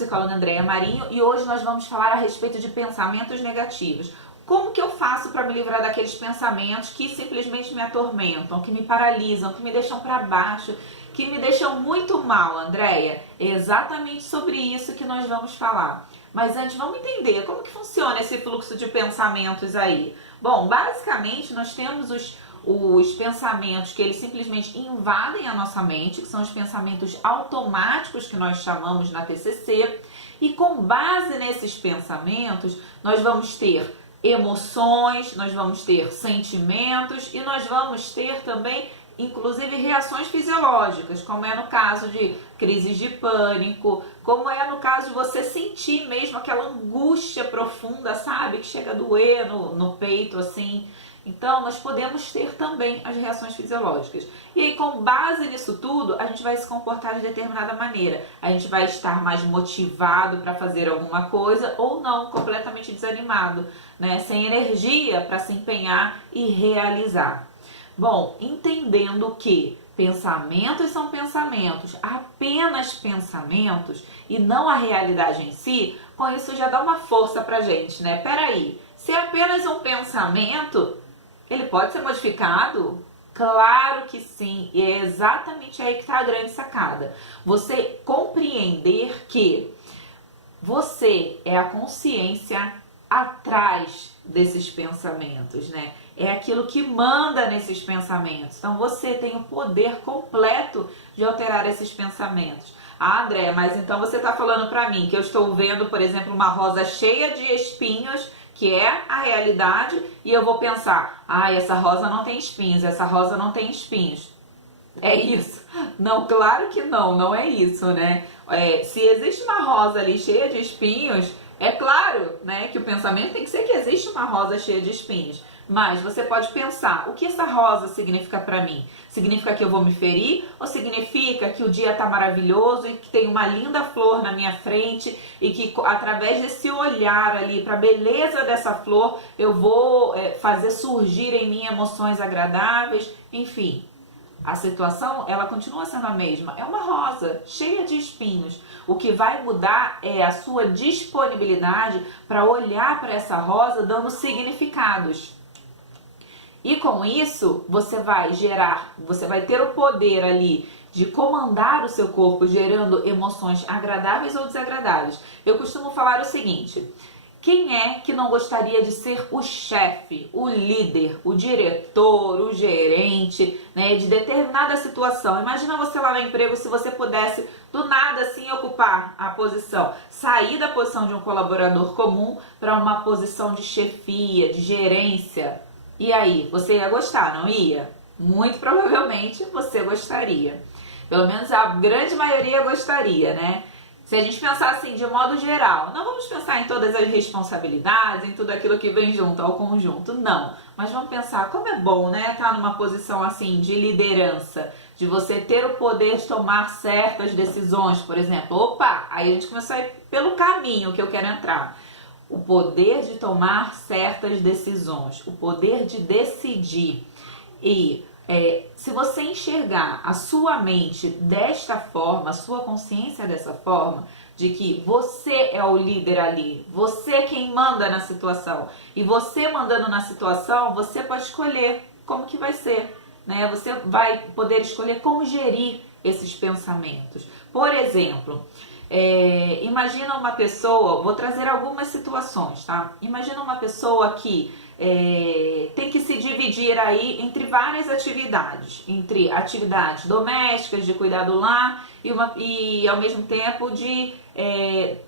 psicóloga Andréia Marinho e hoje nós vamos falar a respeito de pensamentos negativos. Como que eu faço para me livrar daqueles pensamentos que simplesmente me atormentam, que me paralisam, que me deixam para baixo, que me deixam muito mal, Andréia? É exatamente sobre isso que nós vamos falar. Mas antes, vamos entender como que funciona esse fluxo de pensamentos aí. Bom, basicamente nós temos os pensamentos que eles simplesmente invadem a nossa mente, que são os pensamentos automáticos que nós chamamos na TCC, e com base nesses pensamentos nós vamos ter emoções, nós vamos ter sentimentos e nós vamos ter também inclusive reações fisiológicas, como é no caso de crises de pânico, como é no caso de você sentir mesmo aquela angústia profunda, sabe? Que chega a doer no peito, assim. Então, nós podemos ter também as reações fisiológicas. E aí, com base nisso tudo, a gente vai se comportar de determinada maneira. A gente vai estar mais motivado para fazer alguma coisa ou não, completamente desanimado, né? Sem energia para se empenhar e realizar. Bom, entendendo que pensamentos são pensamentos, apenas pensamentos e não a realidade em si, com isso já dá uma força pra gente, né? Peraí, se é apenas um pensamento, ele pode ser modificado? Claro que sim, e é exatamente aí que está a grande sacada. Você compreender que você é a consciência atrás desses pensamentos, né? É aquilo que manda nesses pensamentos. Então você tem o poder completo de alterar esses pensamentos. Ah, André, mas então você está falando para mim que eu estou vendo, por exemplo, uma rosa cheia de espinhos, que é a realidade, e eu vou pensar, ah, essa rosa não tem espinhos, essa rosa não tem espinhos. É isso? Não, claro que não, não é isso, né? Se existe uma rosa ali cheia de espinhos, é claro, né, que o pensamento tem que ser que existe uma rosa cheia de espinhos. Mas você pode pensar, o que essa rosa significa para mim? Significa que eu vou me ferir? Ou significa que o dia está maravilhoso e que tem uma linda flor na minha frente e que através desse olhar ali para a beleza dessa flor, eu vou fazer surgir em mim emoções agradáveis? Enfim, a situação, ela continua sendo a mesma. É uma rosa cheia de espinhos. O que vai mudar é a sua disponibilidade para olhar para essa rosa dando significados. E com isso, você vai ter o poder ali de comandar o seu corpo, gerando emoções agradáveis ou desagradáveis. Eu costumo falar o seguinte: quem é que não gostaria de ser o chefe, o líder, o diretor, o gerente, né, de determinada situação? Imagina você lá no emprego, se você pudesse do nada assim ocupar a posição, sair da posição de um colaborador comum para uma posição de chefia, de gerência. E aí, você ia gostar, não ia? Muito provavelmente você gostaria. Pelo menos a grande maioria gostaria, né? Se a gente pensar assim, de modo geral, não vamos pensar em todas as responsabilidades, em tudo aquilo que vem junto ao conjunto, não. Mas vamos pensar como é bom, né, estar numa posição assim de liderança, de você ter o poder de tomar certas decisões, por exemplo. Opa, aí a gente começou a ir pelo caminho que eu quero entrar. O poder de tomar certas decisões, o poder de decidir. E se você enxergar a sua mente desta forma, a sua consciência dessa forma, de que você é o líder ali, você é quem manda na situação, e você mandando na situação, você pode escolher como que vai ser, né? Você vai poder escolher como gerir esses pensamentos. Por exemplo, imagina uma pessoa, vou trazer algumas situações, tá? Imagina uma pessoa que tem que se dividir aí entre várias atividades, entre atividades domésticas, de cuidar do lar e ao mesmo tempo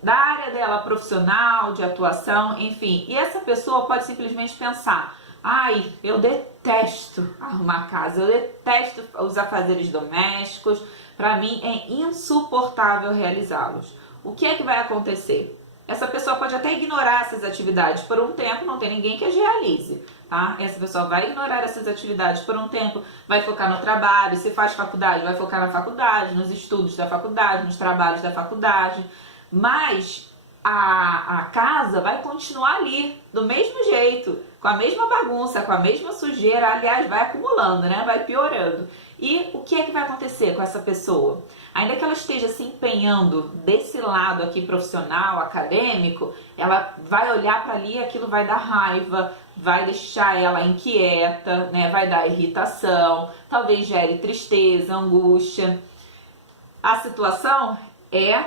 da área dela profissional, de atuação, enfim. E essa pessoa pode simplesmente pensar: ai, eu detesto arrumar a casa, eu detesto os afazeres domésticos, para mim é insuportável realizá-los. O que é que vai acontecer? Essa pessoa pode até ignorar essas atividades por um tempo, não tem ninguém que as realize, tá? Essa pessoa vai ignorar essas atividades por um tempo, vai focar no trabalho, se faz faculdade, vai focar na faculdade, nos estudos da faculdade, nos trabalhos da faculdade, mas a casa vai continuar ali, do mesmo jeito, com a mesma bagunça, com a mesma sujeira, aliás, vai acumulando, né? Vai piorando. E o que é que vai acontecer com essa pessoa? Ainda que ela esteja se empenhando desse lado aqui profissional, acadêmico, ela vai olhar para ali e aquilo vai dar raiva, vai deixar ela inquieta, né? Vai dar irritação, talvez gere tristeza, angústia. A situação é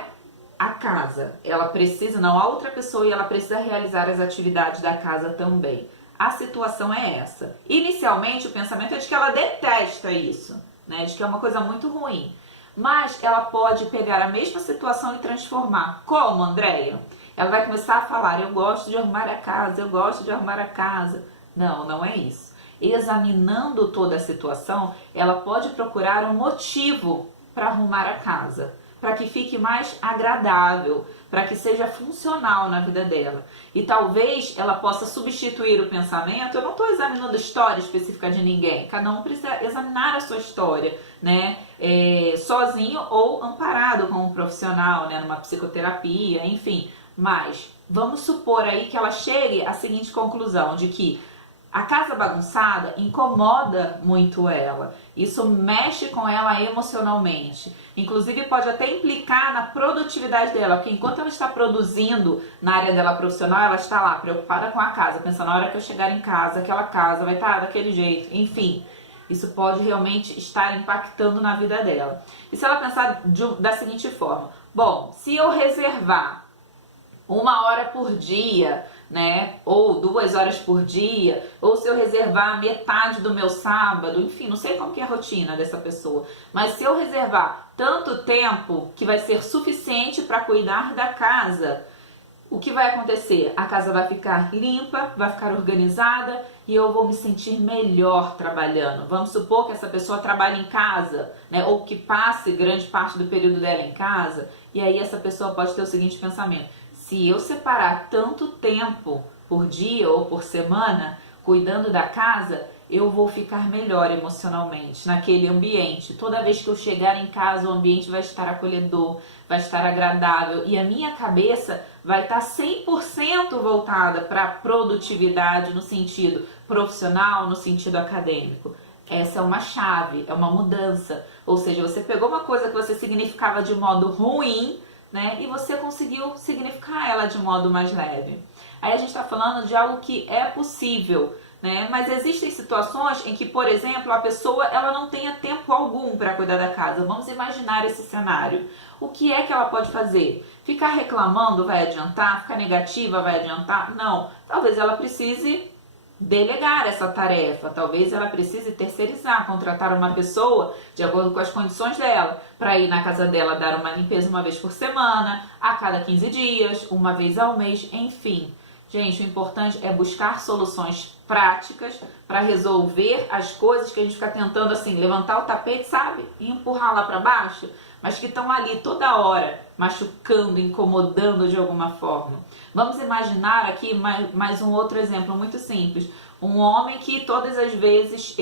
a casa. Ela precisa, não há outra pessoa e ela precisa realizar as atividades da casa também. A situação é essa. Inicialmente o pensamento é de que ela detesta isso, né? De que é uma coisa muito ruim. Mas ela pode pegar a mesma situação e transformar. Como, Andréia? Ela vai começar a falar, eu gosto de arrumar a casa, eu gosto de arrumar a casa. Não, não é isso. Examinando toda a situação, ela pode procurar um motivo para arrumar a casa, para que fique mais agradável, para que seja funcional na vida dela. E talvez ela possa substituir o pensamento. Eu não estou examinando a história específica de ninguém, cada um precisa examinar a sua história, né? Sozinho ou amparado com um profissional, né? Numa psicoterapia, enfim. Mas vamos supor aí que ela chegue à seguinte conclusão, de que a casa bagunçada incomoda muito ela. Isso mexe com ela emocionalmente. Inclusive pode até implicar na produtividade dela, porque enquanto ela está produzindo na área dela profissional, ela está lá preocupada com a casa, pensando na hora que eu chegar em casa, aquela casa vai estar daquele jeito, enfim. Isso pode realmente estar impactando na vida dela. E se ela pensar da seguinte forma, bom, se eu reservar 1 hora por dia, né, ou 2 horas por dia, ou se eu reservar metade do meu sábado, enfim, não sei como que é a rotina dessa pessoa, mas se eu reservar tanto tempo que vai ser suficiente para cuidar da casa, o que vai acontecer? A casa vai ficar limpa, vai ficar organizada e eu vou me sentir melhor trabalhando. Vamos supor que essa pessoa trabalhe em casa, né, ou que passe grande parte do período dela em casa, e aí essa pessoa pode ter o seguinte pensamento: se eu separar tanto tempo por dia ou por semana cuidando da casa, eu vou ficar melhor emocionalmente naquele ambiente. Toda vez que eu chegar em casa, o ambiente vai estar acolhedor, vai estar agradável e a minha cabeça vai estar 100% voltada para a produtividade no sentido profissional, no sentido acadêmico. Essa é uma chave, é uma mudança. Ou seja, você pegou uma coisa que você significava de modo ruim, né, e você conseguiu significar ela de modo mais leve. Aí a gente está falando de algo que é possível, né, mas existem situações em que, por exemplo, a pessoa ela não tenha tempo algum para cuidar da casa. Vamos imaginar esse cenário. O que é que ela pode fazer? Ficar reclamando vai adiantar? Ficar negativa vai adiantar? Não. Talvez ela precise delegar essa tarefa, talvez ela precise terceirizar, contratar uma pessoa de acordo com as condições dela, para ir na casa dela dar uma limpeza 1 vez por semana, a cada 15 dias, 1 vez ao mês, enfim. Gente, o importante é buscar soluções práticas para resolver as coisas que a gente fica tentando assim, levantar o tapete, sabe? E empurrar lá para baixo, mas que estão ali toda hora, machucando, incomodando de alguma forma. Vamos imaginar aqui mais um outro exemplo muito simples. Um homem que todas as vezes,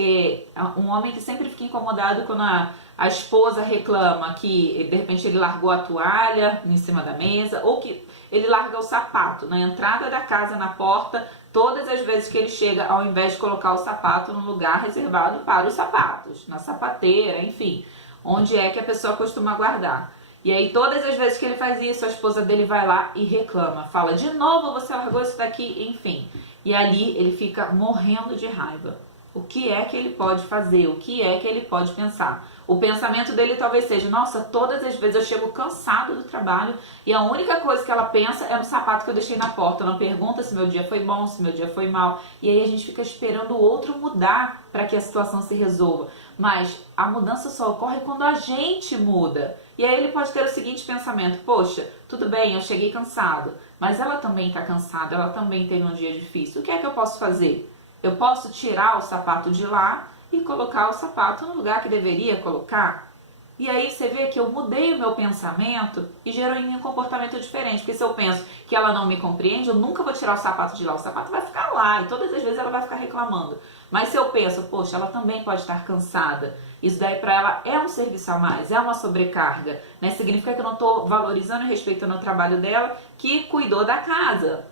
um homem que sempre fica incomodado quando a esposa reclama que de repente ele largou a toalha em cima da mesa, ou que ele larga o sapato na entrada da casa, na porta, todas as vezes que ele chega, ao invés de colocar o sapato no lugar reservado para os sapatos, na sapateira, enfim, onde é que a pessoa costuma guardar. E aí todas as vezes que ele faz isso, a esposa dele vai lá e reclama, fala: de novo você largou isso daqui, enfim. E ali ele fica morrendo de raiva. O que é que ele pode fazer? O que é que ele pode pensar? O pensamento dele talvez seja: nossa, todas as vezes eu chego cansado do trabalho e a única coisa que ela pensa é no sapato que eu deixei na porta. Não pergunta se meu dia foi bom, se meu dia foi mal. E aí a gente fica esperando o outro mudar para que a situação se resolva. Mas a mudança só ocorre quando a gente muda. E aí ele pode ter o seguinte pensamento: poxa, tudo bem, eu cheguei cansado, mas ela também está cansada, ela também teve um dia difícil. O que é que eu posso fazer? Eu posso tirar o sapato de lá e colocar o sapato no lugar que deveria colocar. E aí você vê que eu mudei o meu pensamento e gerou em mim um comportamento diferente. Porque se eu penso que ela não me compreende, eu nunca vou tirar o sapato de lá. O sapato vai ficar lá e todas as vezes ela vai ficar reclamando. Mas se eu penso: poxa, ela também pode estar cansada, isso daí para ela é um serviço a mais, é uma sobrecarga, né? Significa que eu não estou valorizando e respeitando o trabalho dela, que cuidou da casa.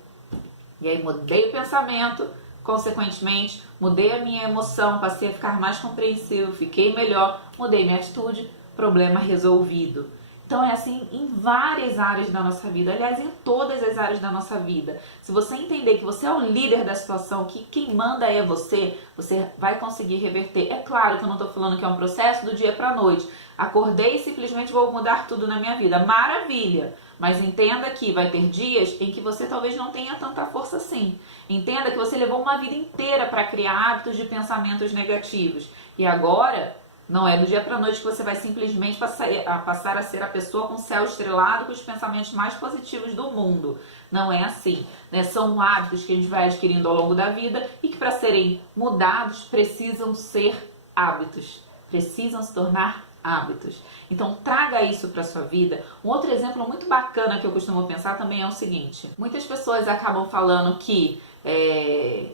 E aí mudei o pensamento, consequentemente, mudei a minha emoção, passei a ficar mais compreensivo, fiquei melhor, mudei minha atitude, problema resolvido. Então é assim em várias áreas da nossa vida, aliás, em todas as áreas da nossa vida. Se você entender que você é o líder da situação, que quem manda é você, você vai conseguir reverter. É claro que eu não estou falando que é um processo do dia para a noite. Acordei e simplesmente vou mudar tudo na minha vida. Maravilha! Mas entenda que vai ter dias em que você talvez não tenha tanta força assim. Entenda que você levou uma vida inteira para criar hábitos de pensamentos negativos. E agora, não é do dia para a noite que você vai simplesmente passar a ser a pessoa com o céu estrelado, com os pensamentos mais positivos do mundo. Não é assim, né? São hábitos que a gente vai adquirindo ao longo da vida e que para serem mudados precisam ser hábitos. Precisam se tornar hábitos. Então traga isso para sua vida. Um outro exemplo muito bacana que eu costumo pensar também é o seguinte: muitas pessoas acabam falando que,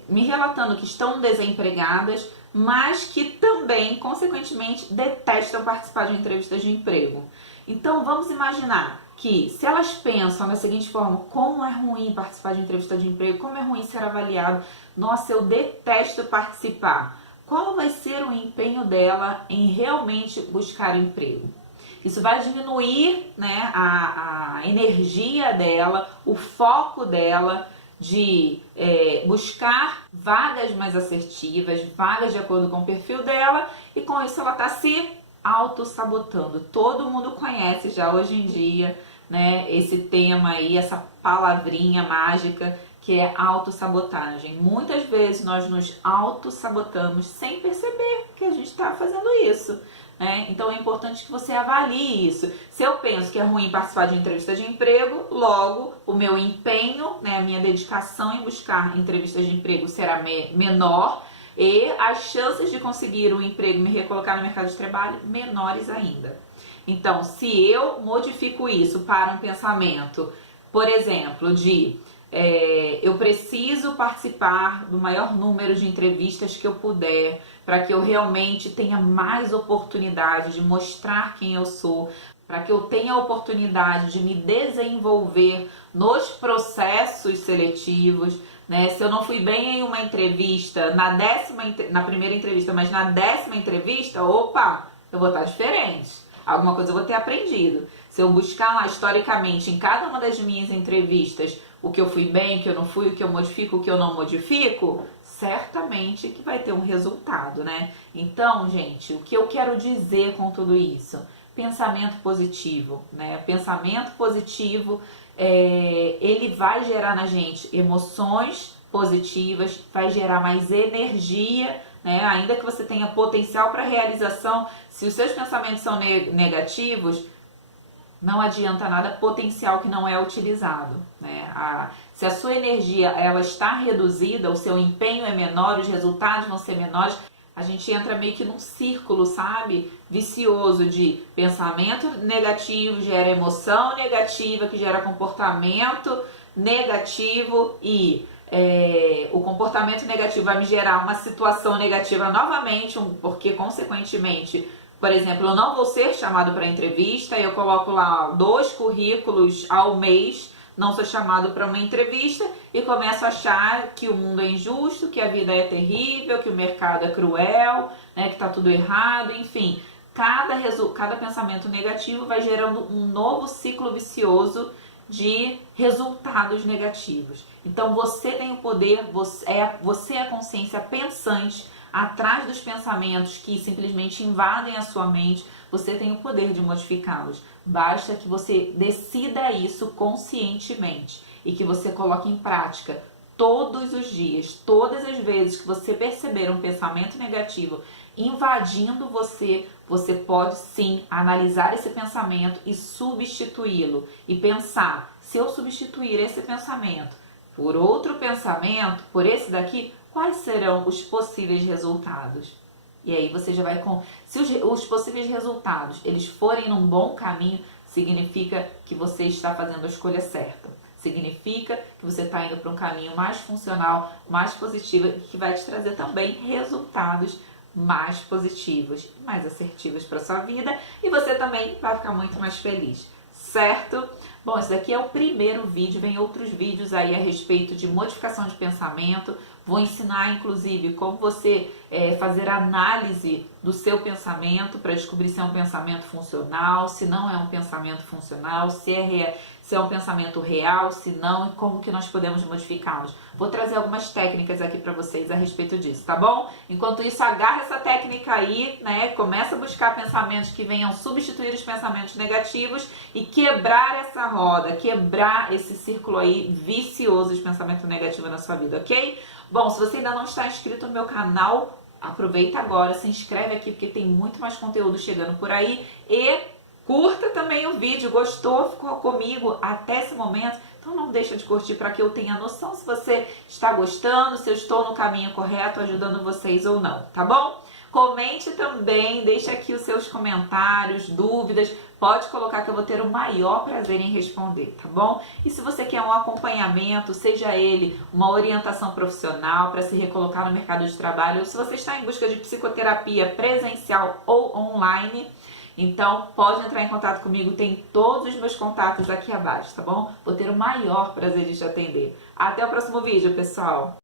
me relatando que estão desempregadas, mas que também, consequentemente, detestam participar de entrevistas de emprego. Então vamos imaginar que se elas pensam da seguinte forma: como é ruim participar de entrevista de emprego, como é ruim ser avaliado, nossa, eu detesto participar. Qual vai ser o empenho dela em realmente buscar emprego? Isso vai diminuir, né, a energia dela, o foco dela de buscar vagas mais assertivas, vagas de acordo com o perfil dela, e com isso ela está se auto-sabotando. Todo mundo conhece já hoje em dia, né, esse tema aí, essa palavrinha mágica que é autossabotagem. Muitas vezes nós nos autossabotamos sem perceber que a gente está fazendo isso, né? Então é importante que você avalie isso. Se eu penso que é ruim participar de entrevista de emprego, logo o meu empenho, né, a minha dedicação em buscar entrevistas de emprego será menor e as chances de conseguir um emprego e me recolocar no mercado de trabalho menores ainda. Então, se eu modifico isso para um pensamento, por exemplo, de eu preciso participar do maior número de entrevistas que eu puder, para que eu realmente tenha mais oportunidade de mostrar quem eu sou, para que eu tenha a oportunidade de me desenvolver nos processos seletivos, né? Se eu não fui bem em uma entrevista, na primeira entrevista, mas na 10ª entrevista, opa, eu vou estar diferente. Alguma coisa eu vou ter aprendido. Se eu buscar lá historicamente em cada uma das minhas entrevistas o que eu fui bem, o que eu não fui, o que eu modifico, o que eu não modifico, certamente que vai ter um resultado, né? Então, gente, o que eu quero dizer com tudo isso? Pensamento positivo, né? Pensamento positivo, ele vai gerar na gente emoções positivas, vai gerar mais energia, né? Ainda que você tenha potencial para realização, se os seus pensamentos são negativos, não adianta nada potencial que não é utilizado, né? Se a sua energia ela está reduzida, o seu empenho é menor, os resultados vão ser menores, a gente entra meio que num círculo, sabe? Vicioso de pensamento negativo, gera emoção negativa, que gera comportamento negativo e o comportamento negativo vai me gerar uma situação negativa novamente, porque consequentemente, por exemplo, eu não vou ser chamado para entrevista, eu coloco lá 2 currículos ao mês, não sou chamado para uma entrevista e começo a achar que o mundo é injusto, que a vida é terrível, que o mercado é cruel, né, que está tudo errado, enfim. Cada pensamento negativo vai gerando um novo ciclo vicioso de resultados negativos. Então você tem o poder, você é a consciência pensante atrás dos pensamentos que simplesmente invadem a sua mente. Você tem o poder de modificá-los. Basta que você decida isso conscientemente e que você coloque em prática todos os dias, todas as vezes que você perceber um pensamento negativo invadindo você, você pode sim analisar esse pensamento e substituí-lo e pensar: se eu substituir esse pensamento por outro pensamento, por esse daqui, quais serão os possíveis resultados? E aí você já vai com... Se os possíveis resultados eles forem num bom caminho, significa que você está fazendo a escolha certa. Significa que você está indo para um caminho mais funcional, mais positivo, e que vai te trazer também resultados mais positivos, mais assertivos para sua vida, e você também vai ficar muito mais feliz, certo? Bom, esse daqui é o primeiro vídeo, vem outros vídeos aí a respeito de modificação de pensamento. Vou ensinar, inclusive, como você fazer análise do seu pensamento para descobrir se é um pensamento funcional, se não é um pensamento funcional, se é um pensamento real, se não, e como que nós podemos modificá-los. Vou trazer algumas técnicas aqui para vocês a respeito disso, tá bom? Enquanto isso, agarra essa técnica aí, né? Começa a buscar pensamentos que venham substituir os pensamentos negativos e quebrar essa roda, quebrar esse círculo aí vicioso de pensamento negativo na sua vida, ok? Bom, se você ainda não está inscrito no meu canal, aproveita agora, se inscreve aqui porque tem muito mais conteúdo chegando por aí e curta também o vídeo, gostou, ficou comigo até esse momento, então não deixa de curtir para que eu tenha noção se você está gostando, se eu estou no caminho correto, ajudando vocês ou não, tá bom? Comente também, deixe aqui os seus comentários, dúvidas, pode colocar que eu vou ter o maior prazer em responder, tá bom? E se você quer um acompanhamento, seja ele uma orientação profissional para se recolocar no mercado de trabalho, ou se você está em busca de psicoterapia presencial ou online, então pode entrar em contato comigo, tem todos os meus contatos aqui abaixo, tá bom? Vou ter o maior prazer de te atender. Até o próximo vídeo, pessoal!